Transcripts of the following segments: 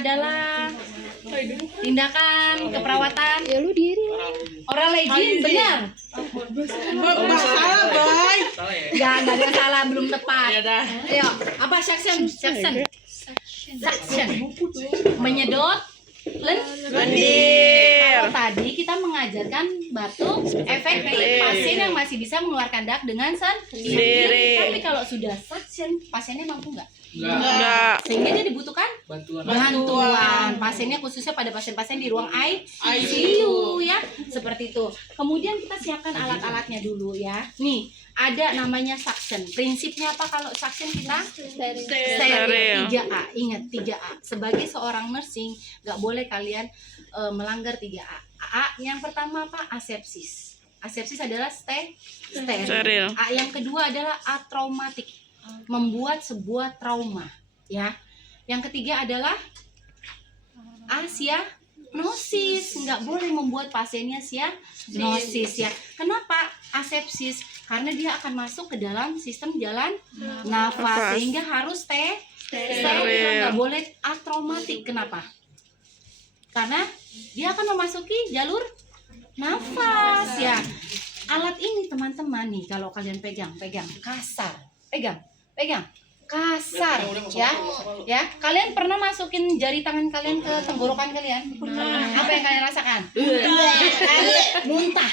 adalah tindakan keperawatan Ya lu diri. oral hygiene, benar? Salah, Bay. Enggak ada yang salah, belum tepat. Ya dah. Ayo, apa suction? Menyedot lendir. Kalau tadi kita mengajarkan batuk efektif pasien yang masih bisa mengeluarkan dak dengan sendiri. Tapi kalau sudah suction, pasiennya mampu nggak? Enggak. Sehingga dia dibutuhkan bantuan. Pasiennya khususnya pada pasien-pasien di ruang ICU ya, seperti itu. Kemudian kita siapkan alat-alatnya dulu ya. Nih, ada namanya suction. Prinsipnya apa kalau suction kita? Steril. 3A. Ingat 3A. Sebagai seorang nursing, nggak boleh kalian melanggar 3A. A yang pertama apa? Asepsis. Asepsis adalah steril. A yang kedua adalah atraumatik. Membuat sebuah trauma ya. Yang ketiga adalah asianosis, nggak boleh membuat pasiennya sianosis ya. Kenapa asepsis? Karena dia akan masuk ke dalam sistem jalan nafas sehingga harus steril, nggak boleh atraumatik. Kenapa? Karena dia akan memasuki jalur nafas ya. Alat ini teman-teman nih, kalau kalian pegang kasar, pegang kasar ya. Kalian pernah masukin jari tangan kalian ke tenggorokan kalian? Apa yang kalian rasakan? Muntah.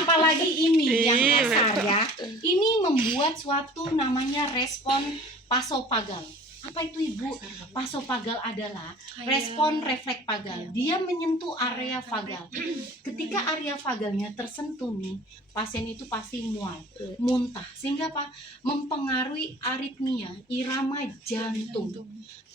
Apalagi ini yang kasar ya. Ini membuat suatu namanya respon vasovagal. Apa itu Ibu? Vasovagal adalah respon refleks vagal. Dia menyentuh area vagal. Ketika area vagalnya tersentuh nih, pasien itu pasti mual, muntah. Sehingga apa? Mempengaruhi aritmia, irama jantung.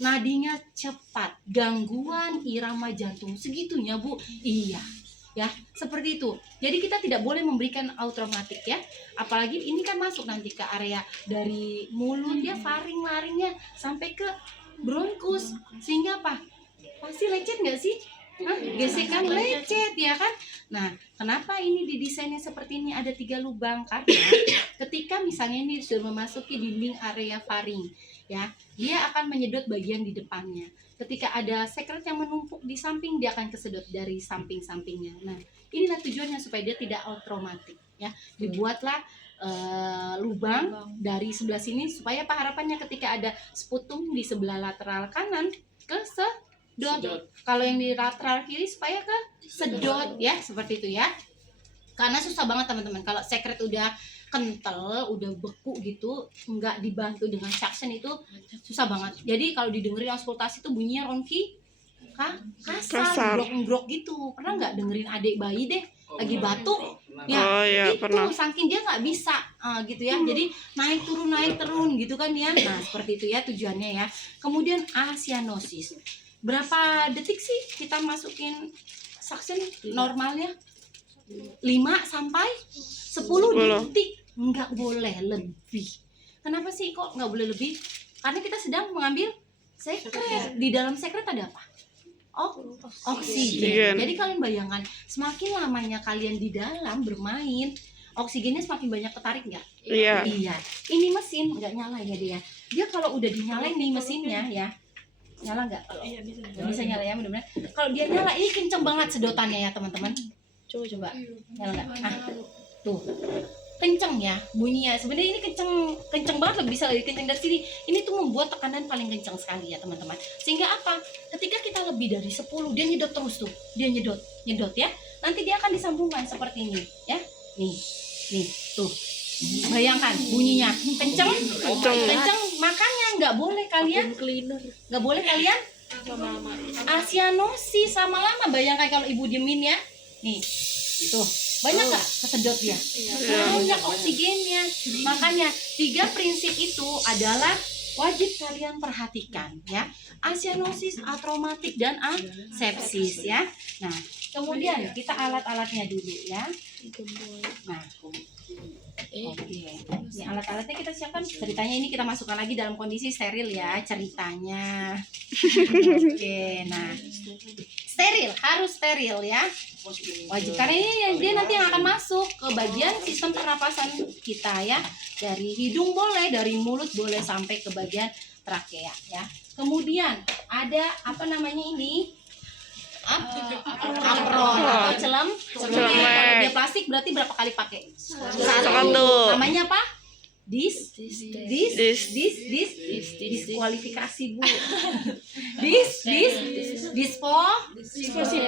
Nadinya cepat, gangguan irama jantung. Segitunya Bu? Iya. Ya, seperti itu. Jadi kita tidak boleh memberikan atraumatik ya. Apalagi ini kan masuk nanti ke area dari mulut ya, laringnya sampai ke bronkus. Sehingga apa? Pasti lecet nggak sih? Gesekan lecet ya kan? Nah, kenapa ini didesainnya seperti ini? Ada 3 lubang karena ketika misalnya ini sudah memasuki dinding area faring ya, dia akan menyedot bagian di depannya. Ketika ada sekret yang menumpuk di samping, dia akan kesedot dari samping-sampingnya. Nah, inilah tujuannya supaya dia tidak traumatik ya. Dibuatlah lubang dari sebelah sini supaya apa harapannya ketika ada sputum di sebelah lateral kanan kesedot. Kalau yang di lateral kiri supaya kesedot ya, seperti itu ya. Karena susah banget teman-teman kalau sekret udah kental, udah beku gitu, nggak dibantu dengan suction itu susah banget. Jadi kalau didengerin auskultasi itu bunyinya ronki kasar, grok gitu. Pernah nggak dengerin adik bayi deh lagi batuk? Ya, itu pernah. Saking dia nggak bisa gitu ya. Jadi naik turun gitu kan ya. Nah seperti itu ya tujuannya ya. Kemudian asianosis. Berapa detik sih kita masukin suction normalnya? 5 sampai 10 detik. Nggak boleh lebih. Kenapa sih kok nggak boleh lebih? Karena kita sedang mengambil sekret. Di dalam sekret ada apa? Oksigen. Jadi kalian bayangkan semakin lamanya kalian di dalam bermain, oksigennya semakin banyak ketarik nggak? Iya. Ini mesin nggak nyala ya dia. Dia kalau udah dinyalain nih mesinnya ya, nyala nggak? Iya bisa nyala ya mudah-mudahan. Kalau dia nyala ini kenceng banget sedotannya ya teman-teman. Coba nyala nggak? Tuh kenceng ya bunyinya. Sebenarnya ini kenceng banget, lebih bisa lebih kenceng dari sini. Ini tuh membuat tekanan paling kenceng sekali ya teman-teman. Sehingga apa? Ketika kita lebih dari 10 dia nyedot terus tuh. Dia nyedot ya. Nanti dia akan disambungkan seperti ini ya. Nih tuh. Bayangkan bunyinya kenceng. Makanya nggak boleh kalian asianosis sama lama. Bayangkan kalau ibu diemin ya. Nih tuh banyak nggak kesedot dia? Banyak oksigennya. Makanya 3 prinsip itu adalah wajib kalian perhatikan ya. Asianosis, atraumatik dan asepsis ya. Nah kemudian kita alat-alatnya dulu ya. Nah oke, ini alat-alatnya kita siapkan. Ceritanya ini kita masukkan lagi dalam kondisi steril ya ceritanya. Oke, nah harus steril ya, wajib karena ini dia nanti yang akan masuk ke bagian sistem pernapasan kita ya, dari hidung boleh, dari mulut boleh sampai ke bagian trakea ya. Kemudian ada apa namanya ini? Apron atau celemek. Kalau dia plastik berarti berapa kali pakai? Satu. Namanya apa? Diskualifikasi, Bu.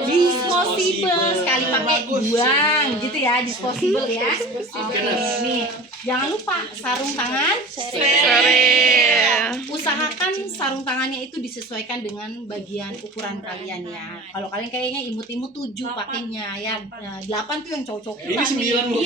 Disposable, sekali pakai buang gitu ya, disposable ya. Oke, nih jangan lupa sarung tangan steril. Usahakan sarung tangannya itu disesuaikan dengan bagian ukuran kalian ya. Kalau kalian kayaknya imut-imut 7 pakainya ya, 8 tuh yang cocok. Ini 9 Bu.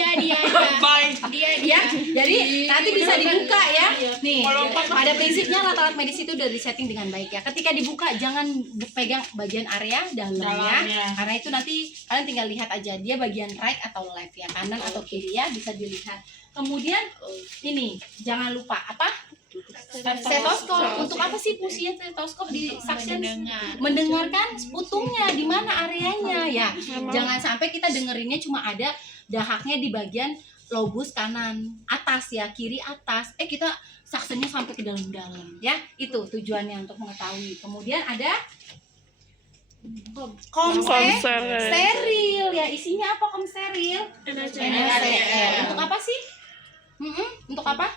Dia. Jadi nanti bisa dibuka ya. Nih, pada prinsipnya alat-alat medis itu udah disetting dengan baik ya. Ketika dibuka jangan pegang bagian area dalamnya, karena itu nanti kalian tinggal lihat aja dia bagian right atau left ya, kanan atau kiri ya, bisa dilihat. Kemudian ini jangan lupa apa? Stetoskop. Untuk apa sih fungsinya stetoskop di suction? Mendengarkan putungnya di mana areanya ya. Jangan sampai kita dengerinnya cuma ada dahaknya di bagian lobus kanan atas ya, kiri atas. Kita suctionnya sampai ke dalam-dalam ya. Itu tujuannya untuk mengetahui. Kemudian ada steril ya. Isinya apa steril? NaCl. Untuk apa sih? Untuk apa?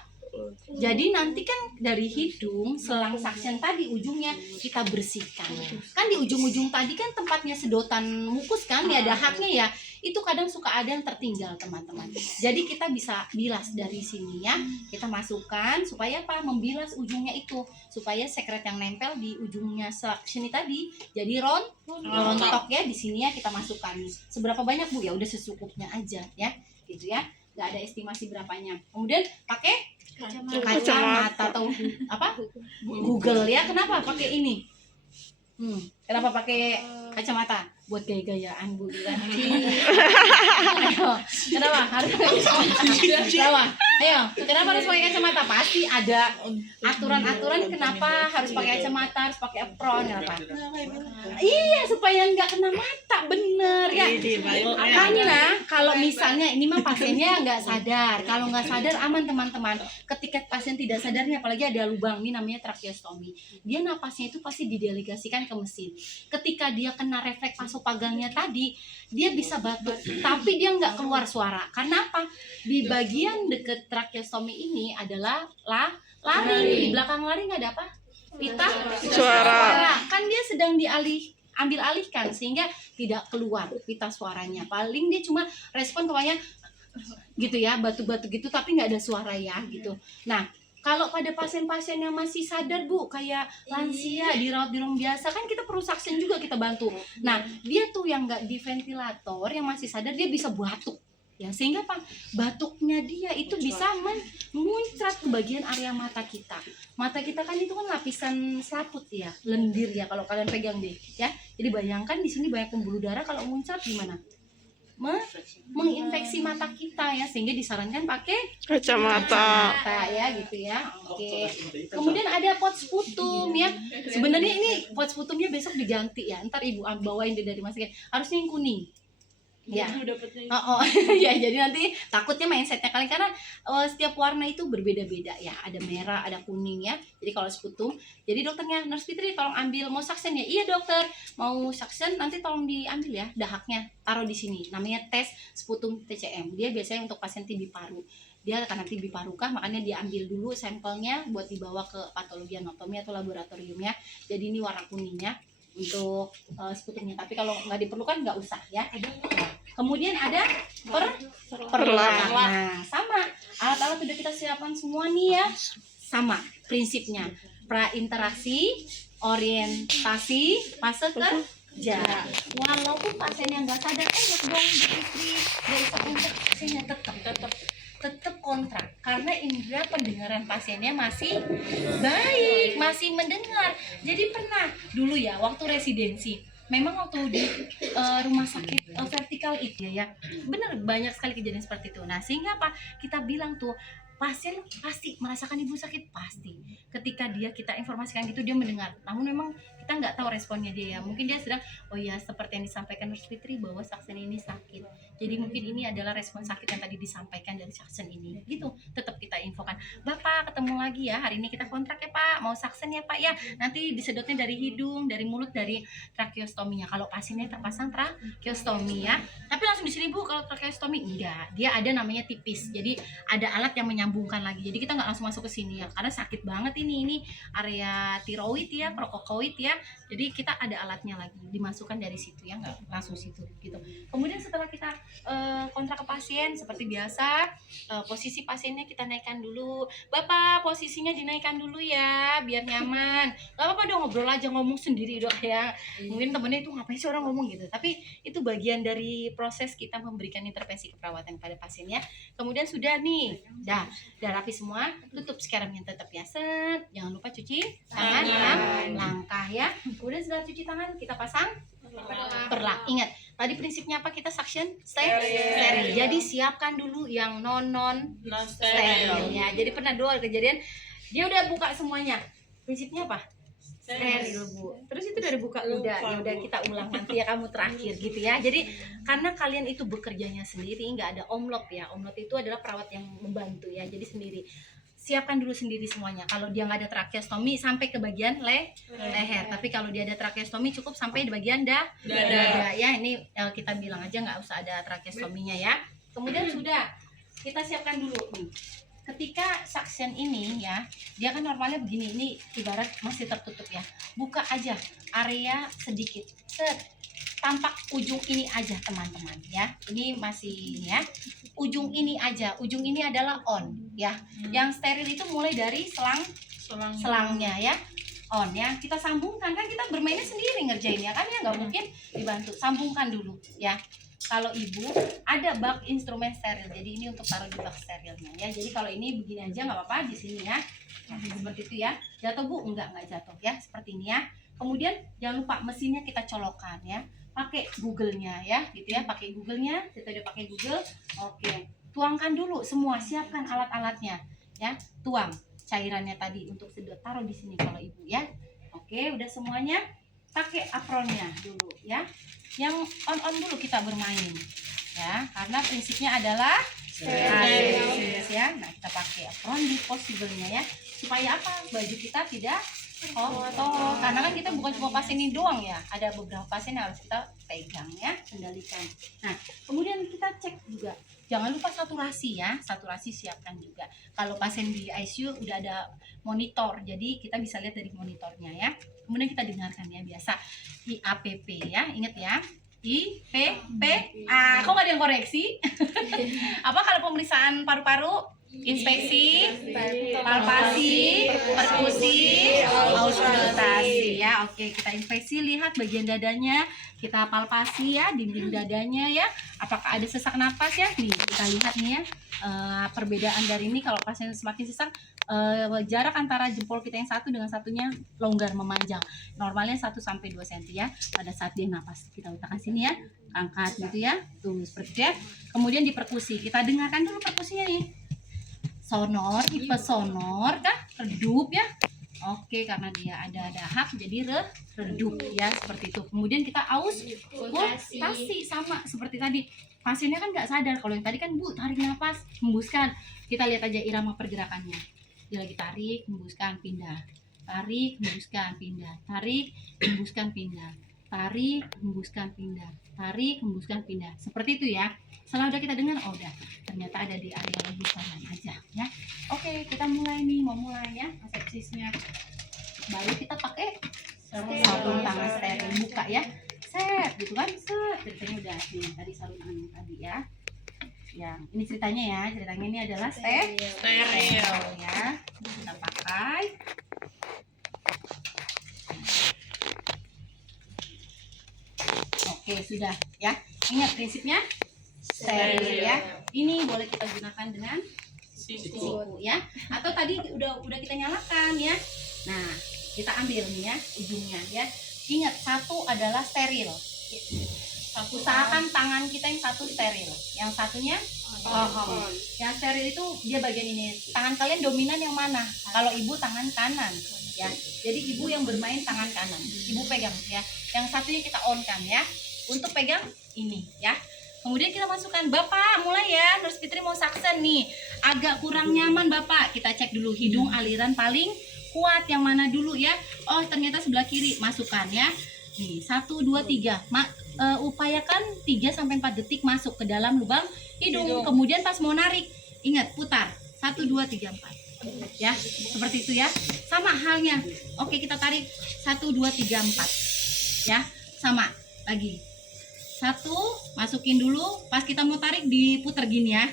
Jadi nanti kan dari hidung selang suction tadi ujungnya kita bersihkan. Kan di ujung-ujung tadi kan tempatnya sedotan mukus kan ya, dahaknya ya. Itu kadang suka ada yang tertinggal teman-teman. Jadi kita bisa bilas dari sini ya. Kita masukkan supaya apa? Membilas ujungnya itu supaya sekret yang nempel di ujungnya suction tadi jadi rontok ya. Di sini ya kita masukkan. Seberapa banyak Bu? Ya udah secukupnya aja ya. Gitu ya. Nggak ada estimasi berapanya. Kemudian pakai kacamata atau apa? Google ya. Kenapa pakai ini? Kenapa pakai kacamata? Buat gaya-gayaan Bu bilang. Kenapa harus pakai kacamata? Ayo, kenapa harus pakai kacamata? Pasti ada aturan-aturan kenapa harus pakai kacamata, harus pakai apron, kenapa? Iya, supaya nggak kena mata, bener ya. Makanya kalau misalnya ini mah pasiennya nggak sadar, kalau nggak sadar aman teman-teman. Ketika pasien tidak sadarnya, apalagi ada lubang, ini namanya tracheostomy. Dia napasnya itu pasti didelegasikan ke mesin. Ketika dia kena refleks pasopagalnya tadi, dia bisa batuk, tapi dia nggak keluar suara. Karena apa? Di bagian deket tracheostomy ini adalah laring. Di belakang laring ada apa? Pita suara. Kan dia sedang ambil alihkan sehingga tidak keluar pita suaranya. Paling dia cuma respon kebanyakan gitu ya, batuk-batuk gitu, tapi nggak ada suara ya gitu. Nah, kalau pada pasien-pasien yang masih sadar Bu, kayak lansia dirawat di rumah biasa, kan kita perlu suction juga kita bantu. Nah, dia tuh yang nggak di ventilator, yang masih sadar dia bisa batuk. Ya, sehingga apa? Batuknya dia itu bisa memuncrat ke bagian area mata kita. Mata kita kan itu kan lapisan selaput ya, lendir ya kalau kalian pegang deh ya. Jadi bayangkan di sini banyak pembuluh darah, kalau muncrat gimana? Menginfeksi mata kita ya, sehingga disarankan pakai kacamata ya gitu ya. Oke. Kemudian ada pot sputum ya. Sebenarnya ini pot sputumnya besok diganti ya. Ntar Ibu bawain deh dari Mas. Harusnya yang kuning. Ya. Ya, jadi nanti takutnya mindsetnya kalian karena setiap warna itu berbeda-beda ya. Ada merah, ada kuning ya. Jadi kalau sputum, jadi dokternya, Nurse Fitri tolong ambil, mau suction ya? Iya dokter, mau suction nanti tolong diambil ya dahaknya, taruh di sini. Namanya tes sputum TCM. Dia biasanya untuk pasien TB paru. Dia karena TB paru kah, makanya diambil dulu sampelnya buat dibawa ke patologi anatomi atau laboratoriumnya. Jadi ini warna kuningnya untuk sputumnya, tapi kalau nggak diperlukan nggak usah ya. Kemudian ada perlang. Nah, sama alat-alat udah kita siapkan semua nih ya, sama prinsipnya, prainteraksi, orientasi, fase kerja. Walaupun pasien yang nggak sadar, dong Fitri, nggak usah kontrak, pasiennya tetap kontrak karena indera pendengaran pasiennya masih baik, masih mendengar. Jadi pernah dulu ya waktu residensi, memang waktu di rumah sakit vertikal itu ya, benar banyak sekali kejadian seperti itu. Nah, sehingga apa? Kita bilang tuh pasien pasti merasakan ibu sakit, pasti. Ketika kita informasikan gitu dia mendengar. Namun memang kita nggak tahu responnya dia ya. Mungkin dia sedang, oh ya seperti yang disampaikan Nurse Fitri bahwa Saksen ini sakit, jadi mungkin ini adalah respon sakit yang tadi disampaikan dari Saksen ini gitu. Tetap kita infokan, Bapak ketemu lagi ya, hari ini kita kontrak ya Pak, mau Saksen ya Pak ya, nanti disedotnya dari hidung, dari mulut, dari tracheostominya. Kalau pasiennya terpasang tracheostomi ya, tapi langsung di sini Bu kalau tracheostomi enggak, dia ada namanya tipis, jadi ada alat yang menyambungkan lagi, jadi kita nggak langsung masuk ke sini ya, karena sakit banget ini area tiroid ya, krokokoid ya, jadi kita ada alatnya lagi, dimasukkan dari situ ya, nggak langsung situ gitu. Kemudian setelah kita kontrak ke pasien seperti biasa, posisi pasiennya kita naikkan dulu, Bapak posisinya dinaikkan dulu ya biar nyaman, nggak apa-apa dong, ngobrol aja, ngomong sendiri dong ya. Mungkin temennya itu ngapain sih orang ngomong gitu, tapi itu bagian dari proses kita memberikan intervensi keperawatan pada pasien ya. Kemudian sudah nih, udah rapi semua, tutup sekarangnya tetap ya, set, jangan lupa cuci tangan, langkah ya. Kemudian setelah cuci tangan kita pasang perlak. Ingat tadi prinsipnya apa, kita suction steril. Jadi siapkan dulu yang non steril ya. Jadi pernah dua kejadian dia udah buka semuanya, prinsipnya apa, steril Bu, terus itu dari buka udah kita ulang nanti ya, kamu terakhir gitu ya. Jadi karena kalian itu bekerjanya sendiri, nggak ada omlot ya, omlot itu adalah perawat yang membantu ya, jadi sendiri. Siapkan dulu sendiri semuanya. Kalau dia nggak ada tracheostomi sampai ke bagian leher, tapi kalau dia ada tracheostomi cukup sampai di bagian dada ya. Ini kita bilang aja nggak usah ada tracheostominya ya. Kemudian sudah kita siapkan dulu nih. Ketika suction ini ya, dia kan normalnya begini, ini ibarat masih tertutup ya. Buka aja area sedikit, set, tampak ujung ini aja teman-teman ya. Ini masih ya, ujung ini aja. Ujung ini adalah on ya. Yang steril itu mulai dari selangnya ya, on ya. Kita sambungkan, kan kita bermainnya sendiri ngerjainnya kan ya, nggak mungkin dibantu. Sambungkan dulu ya. Kalau ibu ada bak instrumen steril, jadi ini untuk taruh di bak sterilnya ya. Jadi kalau ini begini aja nggak apa-apa di sini ya. Nah, seperti itu ya. Jatuh Bu? Enggak jatuh ya. Seperti ini ya. Kemudian jangan lupa mesinnya kita colokkan ya. Pakai Google-nya ya, gitu ya. Pakai Google-nya. Kita udah pakai Google. Oke. Tuangkan dulu semua, siapkan alat-alatnya ya. Tuang cairannya tadi untuk sedot, taruh di sini kalau ibu ya. Oke, udah semuanya. Pakai apronnya dulu ya. Yang on dulu kita bermain ya, karena prinsipnya adalah steril ya. Nah, kita pakai apron di possible-nya ya, supaya apa, baju kita tidak kotor, karena kan kita bukan cuma pasien ini doang ya, ada beberapa pasien yang harus kita pegang ya, kendalikan. Nah, kemudian kita cek juga, jangan lupa saturasi ya, saturasi siapkan juga. Kalau pasien di ICU udah ada monitor, jadi kita bisa lihat dari monitornya ya. Kemudian kita dengarkan ya, biasa IAPP ya, ingat ya, IPP. Kok nggak ada yang koreksi? Apa kalau pemeriksaan paru-paru? Inspeksi, palpasi, perkusi, auskultasi ya. Oke, kita inspeksi, lihat bagian dadanya, kita palpasi ya, dinding dadanya ya. Apakah ada sesak napas ya? Nih, kita lihat nih ya. Perbedaan dari ini, kalau pasien semakin sesak, jarak antara jempol kita yang satu dengan satunya longgar, memanjang. Normalnya 1-2 cm ya. Pada saat dia napas, kita letakkan sini ya, angkat gitu ya. Tuh, seperti itu ya. Kemudian di perkusi, kita dengarkan dulu perkusinya nih. Sonor, tipe sonor kan, redup ya. Oke, karena dia ada dahak jadi redup ya, seperti itu. Kemudian kita auskultasi, sama seperti tadi. Pasiennya kan nggak sadar kalau yang tadi kan Bu tarik nafas, hembuskan. Kita lihat aja irama pergerakannya. Dia lagi tarik, hembuskan, pindah. Tarik, hembuskan, pindah. Tarik, hembuskan, pindah. Tarik, hembuskan, pindah. Tarik, hembuskan, pindah. Seperti itu ya. Setelah udah kita dengar, oh udah, ternyata ada di area lebisanan aja ya. Oke, kita mulai nih, mau mulai ya asepsisnya. Baru kita pakai sarung tangan steril, buka ya, set gitu kan, set. Ceritanya udah nih, tadi sarung tangan tadi ya. Ya, ini ceritanya ini adalah steril ya. Kita pakai. Oke, sudah ya. Ingat prinsipnya steril ya. Ini boleh kita gunakan dengan siku ya. Atau tadi udah kita nyalakan ya. Nah, kita ambil nih ya ujungnya ya. Ingat, satu adalah steril. Usahakan tangan kita yang satu steril, yang satunya yang steril itu dia bagian ini. Tangan kalian dominan yang mana? Kalau ibu tangan kanan. ya. Jadi ibu yang bermain tangan kanan, ibu pegang ya. Yang satunya kita on kan ya, untuk pegang ini ya. Kemudian kita masukkan, Bapak mulai ya, Nurse Fitri mau saksen nih. Agak kurang nyaman Bapak, kita cek dulu hidung aliran paling kuat yang mana dulu ya. Oh ternyata sebelah kiri, masukkan ya. Nih 1, 2, 3. Upayakan 3-4 detik masuk ke dalam lubang hidung. Kemudian pas mau narik, ingat putar 1, 2, 3, 4 ya, seperti itu ya. Sama halnya. Oke kita tarik 1, 2, 3, 4 ya. Sama lagi. 1, masukin dulu, pas kita mau tarik diputer gini ya.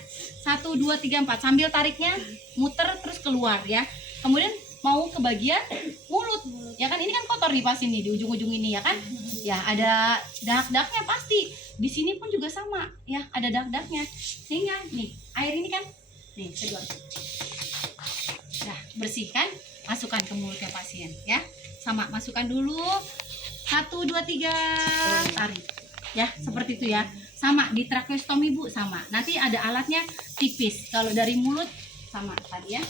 1, 2, 3, 4 sambil tariknya muter terus keluar ya. Kemudian mau ke bagian mulut ya kan, ini kan kotor nih pas ini di ujung-ujung ini ya kan ya, ada dak-daknya pasti di sini pun juga sama ya, ada dak-daknya sehingga nih air ini kan nih sedot nah bersihkan, masukkan ke mulutnya pasien ya. Sama masukkan dulu 1, 2, 3 tarik ya, seperti itu ya. Sama di tracheostomi Bu sama, nanti ada alatnya tipis. Kalau dari mulut sama tadi ya.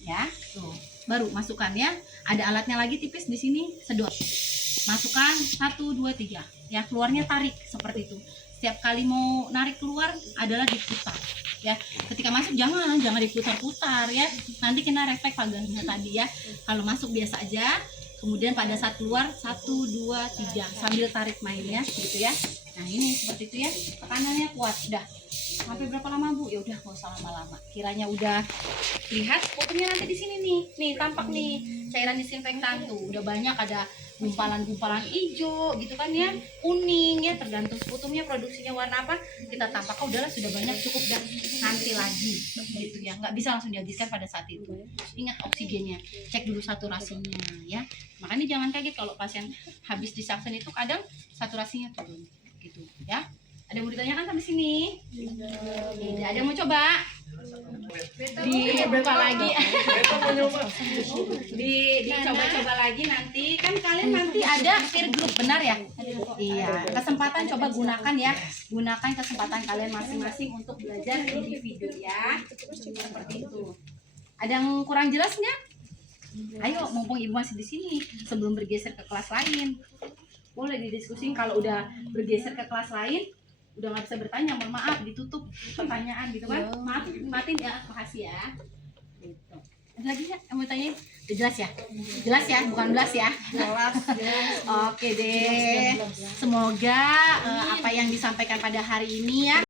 Ya, tuh. Baru masukkan ya. Ada alatnya lagi tipis di sini, sedot. Masukkan 1, 2, 3. Ya, keluarnya tarik seperti itu. Setiap kali mau narik keluar adalah diputar. Ya, ketika masuk jangan diputar-putar ya. Nanti kena refleks pagalnya tadi ya. Kalau masuk biasa aja. Kemudian pada saat keluar 1, 2, 3 sambil tarik mainnya gitu ya. Nah, ini seperti itu ya. Tekanannya kuat. Udah. Sampai berapa lama Bu? Ya udah nggak usah lama-lama. Kiranya udah lihat fotonya nanti di sini nih. Nih tampak nih cairan disinfektan tuh. Udah banyak, ada gumpalan-gumpalan hijau gitu kan ya, kuning ya, tergantung putumnya produksinya warna apa. Kita tampak udahlah sudah banyak, cukup dan nanti lagi gitu ya. Nggak bisa langsung dihabiskan pada saat itu. Ingat oksigennya, cek dulu saturasinya ya. Makanya jangan kaget kalau pasien habis disaksen itu kadang saturasinya turun gitu ya. Ada yang mau ditanyakan sampai sini? Tidak. Ada yang mau coba? Dibuka lagi. Dicoba-coba lagi nanti. Kan kalian nanti ada peer group, benar ya? Iya. Kesempatan coba gunakan ya. Gunakan kesempatan kalian masing-masing untuk belajar individu ya. Seperti itu. Ada yang kurang jelas nggak? Ayo, mumpung ibu masih di sini, sebelum bergeser ke kelas lain, boleh didiskusin. Kalau udah bergeser ke kelas lain, udah nggak bisa bertanya, mohon maaf, ditutup pertanyaan gitu kan. Maaf, matiin ya, makasih ya gitu. Ada lagi nggak yang mau tanya? Udah jelas ya? Jelas ya, bukan belas ya? Jelas. Oke deh, semoga apa yang disampaikan pada hari ini ya